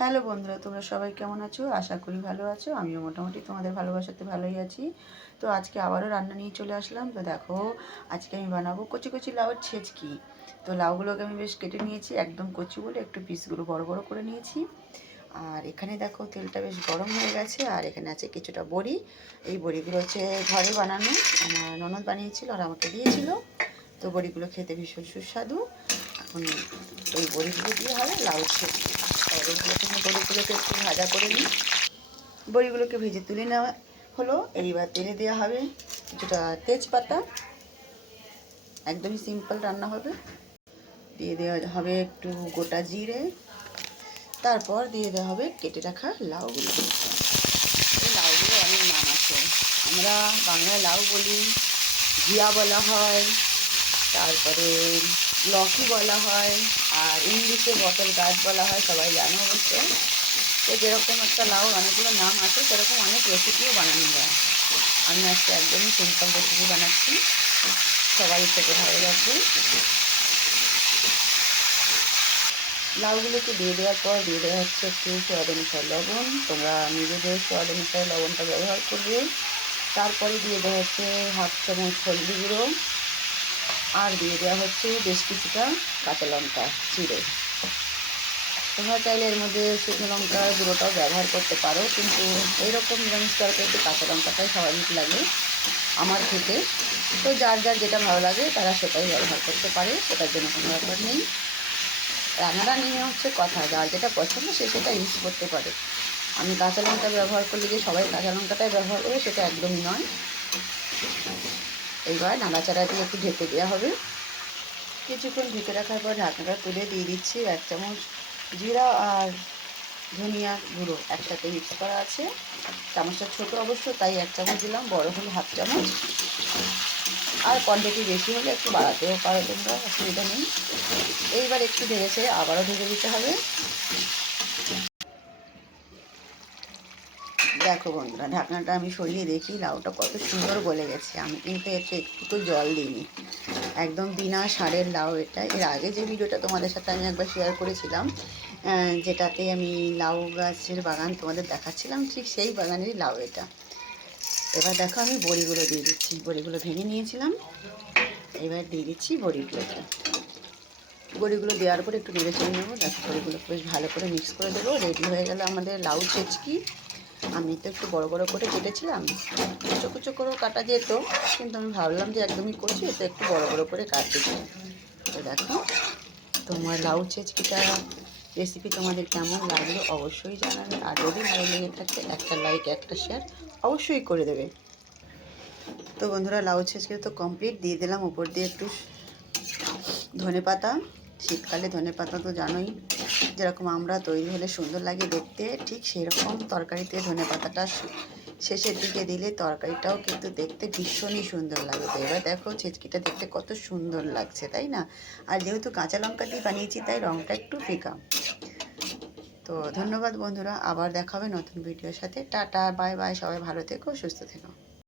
Hello বন্ধুরা, তোমরা সবাই কেমন আছো? আশা করি ভালো আছো। আমিও মোটামুটি তোমাদের ভালোবাসাতে ভালোই আছি। তো আজকে আবারও রান্না নিয়ে চলে আসলাম। তো দেখো, আজকে আমি বানাবো কচি কচি লাউয়ের ছেঁচকি। তো লাউগুলোকে আমি বেশ কেটে নিয়েছি, একদম কচি বলে একটু পিসগুলো বড় বড় করে নিয়েছি। আর এখানে দেখো তেলটা বেশ গরম হয়ে গেছে। আর এখানে আছে কিছুটা বড়ি। এই বড়িগুলো হচ্ছে ঘরে বানানো, আমার ননদ বানিয়েছিল আর আমাকে দিয়েছিল। তো বড়িগুলো খেতে ভীষণ সুস্বাদু। এখন ওই বড়িগুলো দিয়ে হবে লাউ ছেঁচকি। বড়িগুলোকে একটু ভাজা করে নিই। বড়িগুলোকে ভেজে তুলে নেওয়া হলো। এইবার তেলে দেওয়া হবে কিছুটা তেজপাতা, একদমই সিম্পল রান্না হবে। দিয়ে দেওয়া হবে একটু গোটা জিরে, তারপর দিয়ে দেওয়া হবে কেটে রাখা লাউগুলো। এই লাউগুলো অনেক নাম আছে, আমরা বাংলায় লাউ বলি, ঘিয়া বলা হয়, তারপরে লকি বলা হয়, আর ইংলিশে বটল গাছ বলা হয়, সবাই জানো অবশ্য। তো যেরকম একটা লাউ অনেকগুলো নাম আছে, সেরকম অনেক রেসিপিও বানানো যায়। আমি আজকে একদমই সিম্পল রেসিপি বানাচ্ছি, সবাই খেতে ভালো লাগবে। লাউগুলোকে দিয়ে দেওয়ার পর দিয়ে দেওয়া হচ্ছে একটু স্বাদ অনুসারে লবণ। তোমরা নিজেদের স্বাদ অনুসারে লবণটা ব্যবহার করবে। তারপরে দিয়ে দেওয়া হচ্ছে 1/2 চামচ হলদি গুঁড়ো, আর দিয়ে দেওয়া হচ্ছে বেশ কিছুটা কাঁচা লঙ্কা চিড়ে। তোমরা চাইলে এর মধ্যে শুকনো লঙ্কার গুঁড়োটাও ব্যবহার করতে পারো, কিন্তু এইরকম নিরামিষ তরকারিতে কাঁচা লঙ্কাটাই স্বাভাবিক লাগে আমার খেতে। তো যার যার যেটা ভালো লাগে তারা সেটাই ব্যবহার করতে পারে, সেটার জন্য কোনো ব্যাপার নেই। রান্নাটা নিয়ে হচ্ছে কথা, যার যেটা পছন্দ সে সেটা ইউজ করতে পারে। আমি কাঁচা লঙ্কা ব্যবহার করলে যে সবাই কাঁচা লঙ্কাটাই ব্যবহার করে সেটা একদমই নয়। এইবার নাড়াচাড়া দিয়ে একটু ঢেকে দেওয়া হবে। কিছুক্ষণ ঢেকে রাখার পর ঢাকনাটা তুলে দিয়ে দিচ্ছি 1 চামচ জিরা আর ধনিয়া গুঁড়ো একসাথে মিক্স করা আছে। চামচটা ছোটো অবশ্য, তাই 1 চামচ দিলাম, বড় হলে 1/2 চামচ। আর কোয়ান্টিটি বেশি হলে একটু বাড়াতেও পারো তোমরা, অসুবিধা নেই। এইবার একটু ঢেকে আবারও ঢেকে দিতে হবে। দেখো বন্ধুরা, ঢাকনাটা আমি সরিয়ে দেখি লাউটা কত সুন্দর গলে গেছে। আমি কিন্তু এতে একটু জল দিইনি, একদম বিনা সারের লাউ এটা। এর আগে যে ভিডিওটা তোমাদের সাথে আমি একবার শেয়ার করেছিলাম, যেটাতে আমি লাউ গাছের বাগান তোমাদের দেখাচ্ছিলাম, ঠিক সেই বাগানেরই লাউ এটা। এবার দেখো আমি বড়িগুলো দিয়ে দিচ্ছি, বড়িগুলো ভেঙে নিয়েছিলাম। এবার দিয়ে দিচ্ছি বড়িগুলোকে। বড়িগুলো দেওয়ার পর একটু নেড়ে চেড়ে নেবো। দেখো বড়িগুলো বেশ ভালো করে মিক্স করে দেবো। রেডি হয়ে গেল আমাদের লাউ ছেঁচকি। আমি তো একটু বড় বড় করে কেটেছিলাম, কুচো কুচো করেও কাটা যেত, কিন্তু আমি ভাবলাম যে একদমই করছি, তো একটু বড় বড় করে কাটতে চাই। তো দেখো, তোমার লাউ ছেঁচকিটা রেসিপি তোমাদের কেমন লাগলো অবশ্যই জানাবে। আর যদি ভালো লেগে থাকে একটা লাইক একটা শেয়ার অবশ্যই করে দেবে। তো বন্ধুরা, লাউ ছেঁচকি তো কমপ্লিট। দিয়ে দিলাম উপর দিয়ে একটু ধনেপাতা। শীতকালে ধনেপাতা তো জানোই, যেরকম আমরা তৈরি হলে সুন্দর লাগে দেখতে, ঠিক সেরকম তরকারিতে ধনেপাতাটা শেষের দিকে দিলে তরকারিটাও কিন্তু দেখতে ভীষণই সুন্দর লাগে। তো এবার দেখো ছেচকিটা দেখতে কত সুন্দর লাগছে, তাই না? আর যেহেতু কাঁচা লঙ্কা দিয়ে বানিয়েছি তাই রঙটা একটু ফিকা। তো ধন্যবাদ বন্ধুরা, আবার দেখা হবে নতুন ভিডিওর সাথে। টাটা, বাই বাই, সবাই ভালো থেকো, সুস্থ থেকো।